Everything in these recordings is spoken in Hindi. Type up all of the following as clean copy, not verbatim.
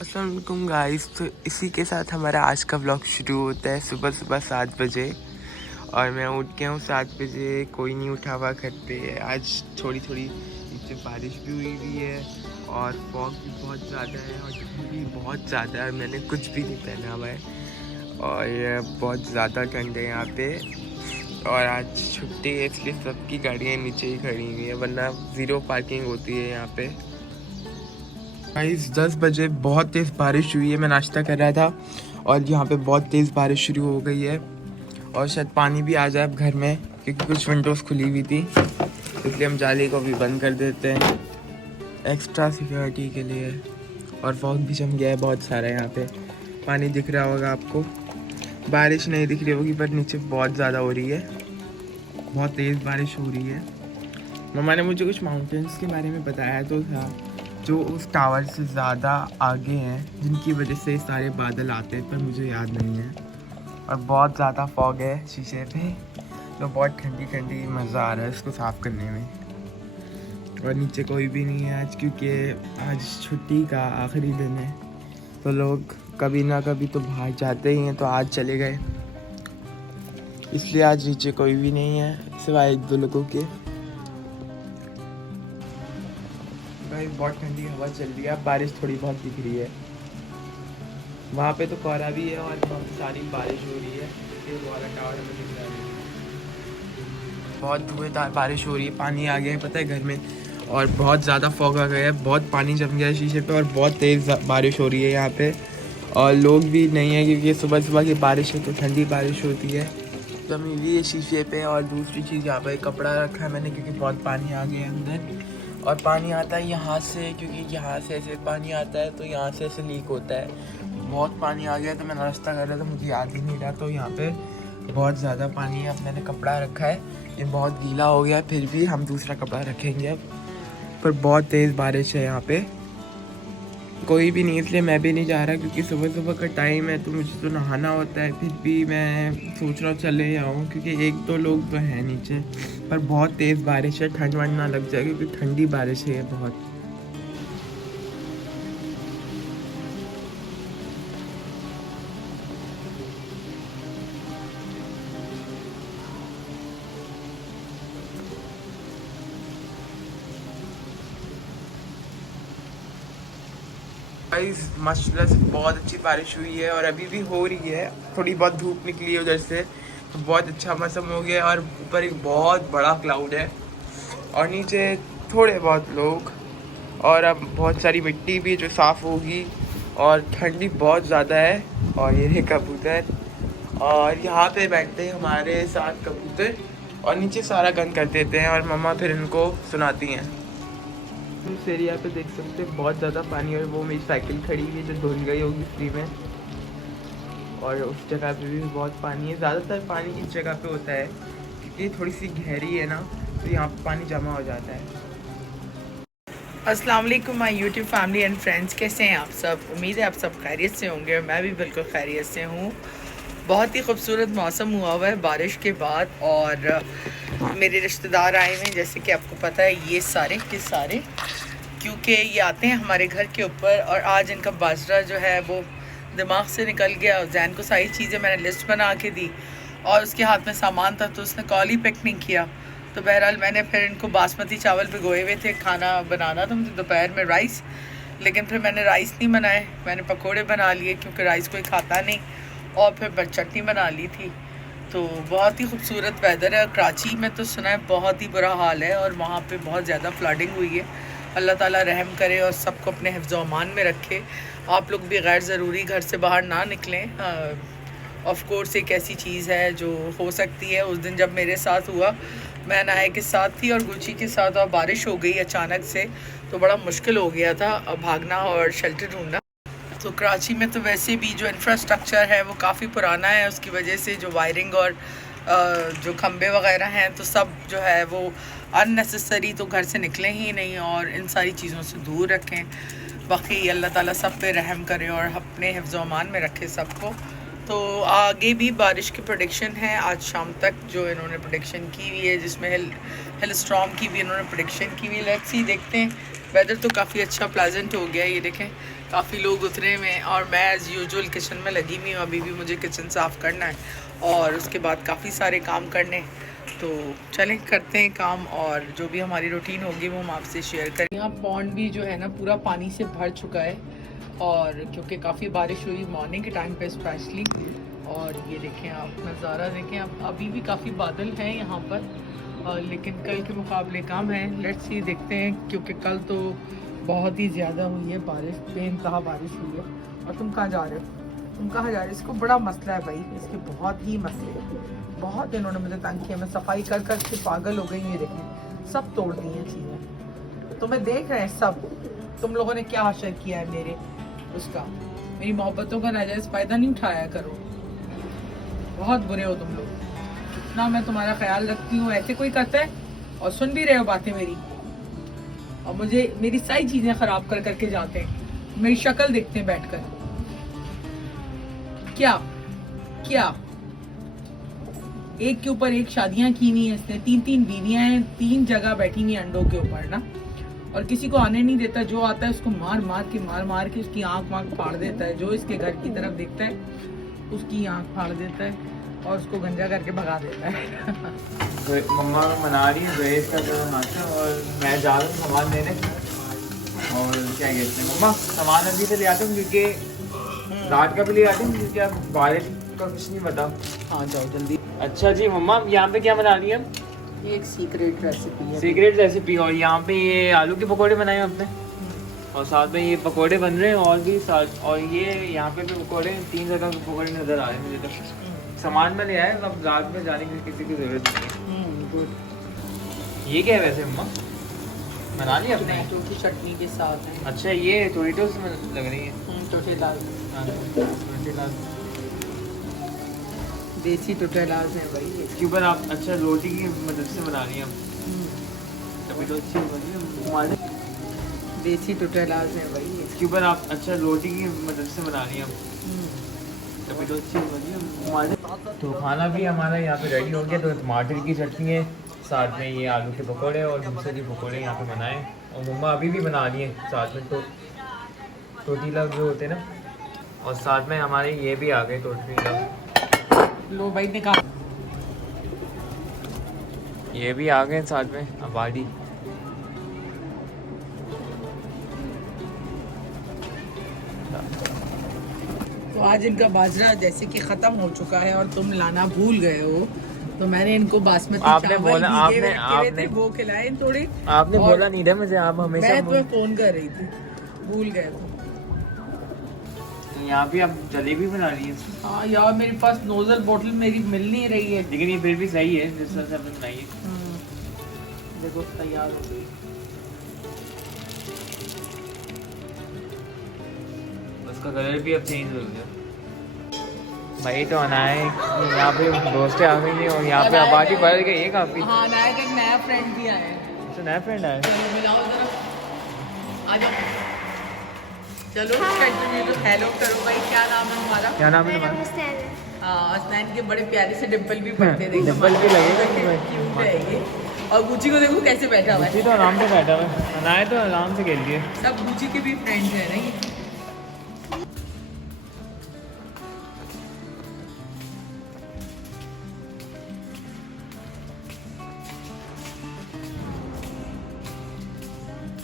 अस्सलाम वालेकुम गाइस। तो इसी के साथ हमारा आज का व्लॉग शुरू होता है सुबह सुबह 7 बजे। और मैं उठ गया हूँ 7 बजे। कोई नहीं उठा हुआ घर पे। आज थोड़ी थोड़ी नीचे बारिश भी हुई है और फॉग भी बहुत ज़्यादा है और ठंड भी बहुत ज़्यादा है। मैंने कुछ भी नहीं पहना हुआ है और बहुत ज़्यादा ठंड है यहाँ पे। और आज छुट्टी है इसलिए सबकी गाड़ियाँ नीचे ही खड़ी हुई है, वरना ज़ीरो पार्किंग होती है यहाँ पे। गाइस 10 बजे बहुत तेज़ बारिश हुई है। मैं नाश्ता कर रहा था और यहाँ पे बहुत तेज़ बारिश शुरू हो गई है और शायद पानी भी आ जाए अब घर में, क्योंकि कुछ विंडोज़ खुली हुई थी, इसलिए हम जाली को भी बंद कर देते हैं एक्स्ट्रा सिक्योरिटी के लिए। और फॉग भी जम गया है बहुत सारा। यहाँ पे पानी दिख रहा होगा आपको, बारिश नहीं दिख रही होगी पर नीचे बहुत ज़्यादा हो रही है, बहुत तेज़ बारिश हो रही है। मम्मा ने मुझे कुछ माउंटेन्स के बारे में बताया तो था जो उस टावर से ज़्यादा आगे हैं, जिनकी वजह से सारे बादल आते हैं, पर मुझे याद नहीं है। और बहुत ज़्यादा फॉग है शीशे पे, तो बहुत ठंडी ठंडी मज़ा आ रहा है इसको साफ़ करने में। और नीचे कोई भी नहीं है आज, क्योंकि आज छुट्टी का आखिरी दिन है, तो लोग कभी ना कभी तो बाहर जाते ही हैं, तो आज चले गए, इसलिए आज नीचे कोई भी नहीं है सिवाय 1-2 लोगों के। भाई बहुत ठंडी हवा चल रही है, बारिश थोड़ी बहुत दिख रही है। वहाँ पे तो कोहरा भी है और बहुत सारी बारिश हो रही है। ये वाला टावर हमें दिख रहा है, बहुत धुएंधार बारिश हो रही है। पानी आ गया है पता है घर में, और बहुत ज़्यादा फॉग आ गया है, बहुत पानी जम गया है शीशे पे और बहुत तेज़ बारिश हो रही है यहाँ पे। और लोग भी नहीं है क्योंकि सुबह सुबह की बारिश है, तो ठंडी बारिश होती है, जमी हुई है शीशे पे। और दूसरी चीज़ यहाँ पे कपड़ा रखा है मैंने, क्योंकि बहुत पानी आ गया है अंदर। और पानी आता है यहाँ से, क्योंकि यहाँ से ऐसे पानी आता है तो यहाँ से ऐसे लीक होता है। बहुत पानी आ गया, तो मैं नाश्ता कर रहा था, मुझे याद ही नहीं रहा, तो यहाँ पे बहुत ज़्यादा पानी है। अब मैंने कपड़ा रखा है, ये बहुत गीला हो गया है, फिर भी हम दूसरा कपड़ा रखेंगे अब। पर बहुत तेज़ बारिश है यहाँ पे, कोई भी नहीं, इसलिए मैं भी नहीं जा रहा, क्योंकि सुबह सुबह का टाइम है तो मुझे तो नहाना होता है। फिर भी मैं सोच रहा हूँ चले जाऊँ, क्योंकि 1-2 लोग तो हैं नीचे। पर बहुत तेज़ बारिश है, ठंड वंड ना लग जाए, क्योंकि ठंडी बारिश है ये बहुत। गाइस माशाल्लाह से बहुत अच्छी बारिश हुई है और अभी भी हो रही है, थोड़ी बहुत धूप निकली है उधर से, तो बहुत अच्छा मौसम हो गया। और ऊपर एक बहुत बड़ा क्लाउड है और नीचे थोड़े बहुत लोग, और अब बहुत सारी मिट्टी भी जो साफ़ होगी। और ठंडी बहुत ज़्यादा है। और ये रहे कबूतर, और यहाँ पे बैठते हैं हमारे साथ कबूतर, और नीचे सारा गंद कर देते हैं और मम्मा फिर इनको सुनाती हैं। इस एरिया पे देख सकते हैं बहुत ज़्यादा पानी है। वो मेरी साइकिल खड़ी हुई है जो धुल गई होगी फ्री में, और उस जगह पे भी बहुत पानी है। ज़्यादातर पानी इस जगह पे होता है क्योंकि थोड़ी सी गहरी है ना, तो यहाँ पे पानी जमा हो जाता है। अस्सलाम वालेकुम my YouTube family and friends, कैसे हैं आप सब। उम्मीद है आप सब खैरियत से होंगे और मैं भी बिल्कुल खैरियत से हूँ। बहुत ही खूबसूरत मौसम हुआ है बारिश के बाद, और मेरे रिश्तेदार आए हुए हैं, जैसे कि आपको पता है ये सारे के सारे, क्योंकि ये आते हैं हमारे घर के ऊपर। और आज इनका बाजरा जो है वो दिमाग से निकल गया। जैन को सारी चीज़ें मैंने लिस्ट बना के दी और उसके हाथ में सामान था, तो उसने कॉल ही पिक नहीं किया। तो बहरहाल मैंने फिर इनको बासमती चावल भिगोए हुए थे, खाना बनाना था मुझे दोपहर में राइस, लेकिन फिर मैंने राइस नहीं बनाए, मैंने पकोड़े बना लिए क्योंकि राइस कोई खाता नहीं, और फिर चटनी बना ली थी। तो बहुत ही खूबसूरत वेदर है। कराची में तो सुना है बहुत ही बुरा हाल है और वहाँ पे बहुत ज़्यादा फ्लडिंग हुई है। अल्लाह ताला रहम करे और सबको अपने हिफ्ज़ व अमान में रखे। आप लोग भी गैर ज़रूरी घर से बाहर ना निकलें। ऑफ कोर्स एक ऐसी चीज़ है जो हो सकती है। उस दिन जब मेरे साथ हुआ, मैं नाया के साथ थी और गुची के साथ, और बारिश हो गई अचानक से, तो बड़ा मुश्किल हो गया था भागना और शेल्टर ढूंढना। तो कराची में तो वैसे भी जो इंफ्रास्ट्रक्चर है वो काफ़ी पुराना है, उसकी वजह से जो वायरिंग और जो खंबे वगैरह हैं तो सब जो है वो अननेसेसरी, तो घर से निकलें ही नहीं और इन सारी चीज़ों से दूर रखें। बाकी अल्लाह ताला सब पे रहम करे और अपने हिफ्ज़ व अमान में रखे सबको। तो आगे भी बारिश की प्रेडिक्शन है आज शाम तक, जो इन्होंने प्रेडिक्शन की हुई है, जिसमें हेलस्टॉर्म की भी इन्होंने प्रेडिक्शन की हुई। लेट्स सी, देखते हैं। वेदर तो काफ़ी अच्छा प्लेजेंट हो गया है, ये देखें काफ़ी लोग उतरे हुए हैं और मैं एज़ यूजुअल किचन में लगी हुई हूँ। अभी भी मुझे किचन साफ़ करना है और उसके बाद काफ़ी सारे काम करने, तो चलें करते हैं काम और जो भी हमारी रूटीन होगी वो हम आपसे शेयर करें। यहाँ पॉन्ड भी जो है ना पूरा पानी से भर चुका है और क्योंकि काफ़ी बारिश हुई मॉर्निंग के टाइम पे स्पेशली। और ये देखें आप नज़ारा देखें, अब अभी भी काफ़ी बादल हैं यहाँ पर लेकिन कल के मुकाबले कम है। लेट्स सी, देखते हैं क्योंकि कल तो बहुत ही ज़्यादा हुई है बारिश, बेइंतहा बारिश हुई है। और तुम कहाँ जा रहे हो? तुम कहाँ जा रहे हो? इसको बड़ा मसला है भाई, इसके बहुत ही मसले हैं। बहुत इन्होंने मुझे तंग किया, मैं सफाई कर कर के पागल हो गई। ये देखें सब तोड़ दी हैं चीज़ें, तो मैं देख रहे हैं सब। तुम लोगों ने क्या हासिल किया है मेरे उसका, मेरी मोहब्बतों का नाजायज़ फ़ायदा नहीं उठाया करो। बहुत बुरे हो तुम लोग, कितना मैं तुम्हारा ख्याल रखती हूँ, ऐसे कोई करता है? और सुन भी रहे हो बातें मेरी, और मुझे मेरी सारी चीज़ें ख़राब कर करके जाते हैं, मेरी शक्ल देखते हैं बैठकर। क्या क्या एक के ऊपर एक शादियां की हुई हैं इसने, 3 बीवियां हैं, 3 जगह बैठी हुई अंडों के ऊपर ना, और किसी को आने नहीं देता। जो आता है उसको मार मार के उसकी आंख वाँख फाड़ देता है। जो इसके घर की तरफ देखता है उसकी आंख फाड़ देता है और उसको गंजा करके भगा देता है। मम्मा मना रही है गैस का जो नाश्ता, और मैं जा रहा हूँ सामान लेने। और क्या कहते हैं मम्मा, सामान अभी से ले आते हूँ क्योंकि रात का भी ले आते हैं क्योंकि अब बारिश का कुछ नहीं पता। हाँ जाओ जल्दी। अच्छा जी मम्मा, यहाँ पे क्या बना रही है? ये एक सीक्रेट रेसिपी है। Secret recipe. और यहाँ पे ये आलू के पकौड़े बनाए हैं आपने, और साथ में ये पकोड़े बन रहे हैं और भी साथ, और ये यहाँ पे भी पकोड़े, 3 जगह के पकोड़े नज़र आ रहे हैं मुझे। तो सामान में ले आए, अब रात में जाने की किसी की ज़रूरत नहीं है। ये क्या है वैसे मम्मा, बना ली अपने? टमाटो की चटनी के साथ है। अच्छा, ये टोमेटोस में लग रही है। टोटेलाज, हाँ, टोमेटोस। देसी टोटेलाज हैं भाई ये। इसके ऊपर आप अच्छा रोटी की मदद से बना रही हैं टोमेटो, अच्छी बनी है। देसी टोटेलाज हैं भाई ये। इसके ऊपर आप अच्छा रोटी की मदद से बना रही हैं टोमेटो, अच्छी बनी है। तो खाना भी हमारा यहाँ पे रेडी हो गया। तो टमाटर की चटनी है, साथ में ये आलू के पकोड़े और दूसरे के पकोड़े यहाँ पे बनाए, और मम्मा अभी भी बना रही हैं साथ में। तो टोटीला जो होते हैं ना, और साथ में हमारे ये भी आ गए टोटीला। लो भाई निकाल, ये भी आ गए साथ में अबाड़ी। तो आज इनका बाजरा जैसे कि ख़त्म हो चुका है और तुम लाना भूल गए हो, तो मैंने इनको बासमती आपने चावल बोला, भीगे रखे थे वो खिलाए थोड़े। आपने बोला नहीं था मुझे, आप हमेशा मैं तुम्हें फोन कर रही थी, भूल गए तुम। यहाँ भी आप जलेबी बना रही है। हाँ यार, मेरे पास नोजल बोतल मेरी मिल नहीं रही है, लेकिन ये फिर भी सही है जिस तरह से आपने बनाई है। देखो तैयार हो गई। उसका कलर भी अब चेंज हो गया भाई। तो अनाए यहाँ पे दोस्तें आ गई हैं और यहाँ पे आबादी बढ़ गई है काफ़ी। हाँ, नायक एक नया फ्रेंड भी आया है। अच्छा, नया फ्रेंड आया है। मिलाओ जरा, आ जाओ। चलो हेलो करो भाई, क्या नाम है हमारा? क्या नाम है तुम्हारा? हाँ, अस्नैन के बड़े प्यारे से डिम्पल भी पड़ते हैं। डिम्पल भी लगेगा क्यूट है ये। और गुची को देखो कैसे बैठा हुआ है। गुची तो आराम से बैठा हुआ है, अनाए तो आराम से खेल रही है। सब गुची के भी फ्रेंड्स हैं ना ये।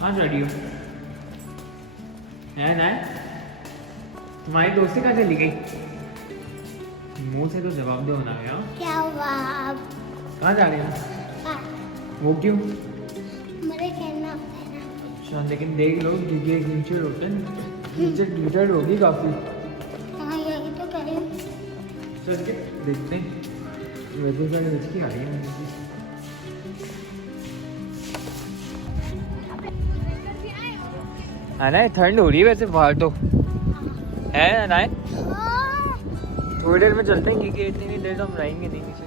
हाँ रेडी हो है ना? तुम्हारी दोस्ती कहाँ चली गई? मुंह से तो जवाब दो ना यार। क्या हुआ अब? कहाँ जा रहे हैं? हाँ, वो क्यों? मुझे खेलना होता है ना। अच्छा, लेकिन देख लो क्योंकि एक टीचर होता है, टीचर ग्लिटर्ड होगी काफ़ी। हाँ, यही तो करें। चल के देखते हैं। वैसे सारी बच की आ रही है। अनाए ठंड हो रही है वैसे बाहर तो है अनाए। थोड़ी देर में चलते हैं क्योंकि इतनी देर तो हम रहेंगे नहीं नीचे।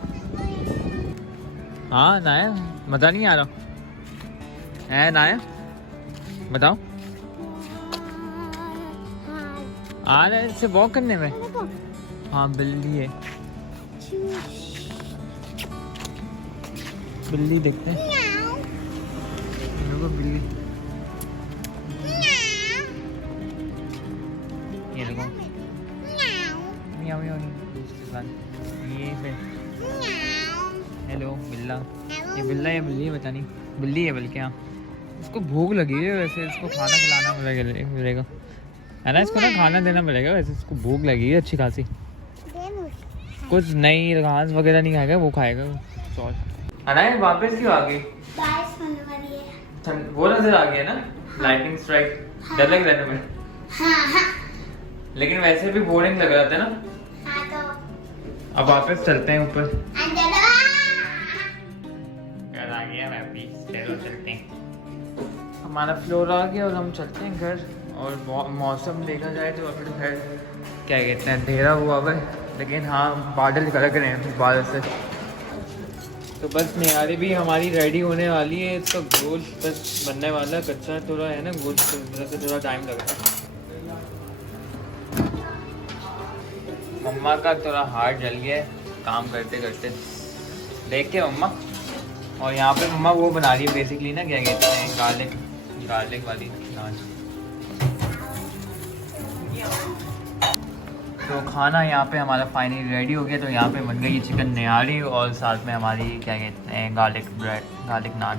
हाँ नाया, मज़ा नहीं आ रहा है नाया? बताओ। आ रहा है इससे वॉक करने में? हाँ बिल्ली है, बिल्ली देखते हैं। देखो बिल्ली, ये देखो म्याऊ म्याऊ दूसरी बात ये पे हेलो बिल्ला, ये बिल्ला या बिल्ली है पता नहीं, बिल्ली है बल्कि। हाँ इसको भूख लगी है वैसे, इसको खाना खिलाना मिलेगा है ना, इसको ना खाना देना पड़ेगा वैसे, इसको भूख लगी है अच्छी खासी। कुछ नहीं घास वगैरह नहीं खाएगा, वो खाएगा सॉल। अनाया वापस क्यों आ गई? बारिश होने वाली है। वो नजर आ गया ना लाइटिंग स्ट्राइक, डर लग रहा है तुम्हें? हाँ। लेकिन वैसे भी बोरिंग लग रहा था ना। हाँ तो अब वापस चलते हैं ऊपर। अंदर घर आ गया वापिस, चलो चलते हैं। हमारा फ्लोर आ गया और हम चलते हैं घर। और मौसम देखा जाए तो अभी खैर क्या कहते हैं अंधेरा हुआ हुआ है, लेकिन हाँ बादल कलक रहे हैं बादल से। तो बस निहारी भी हमारी रेडी होने वाली है, इसका गोश्त बस बनने वाला है, कच्चा थोड़ा है ना गोश्त, तो थोड़ा टाइम लग रहा है। मम्मा का थोड़ा हार्ट जल गया है काम करते करते, देख के मम्मा। और यहाँ पे मम्मा वो बना रही है बेसिकली ना, क्या कहते हैं गार्लिक वाली नान। तो खाना यहाँ पे हमारा फाइनली रेडी हो गया। तो यहाँ पे बन गई चिकन निहारी और साथ में हमारी क्या कहते हैं गार्लिक नान।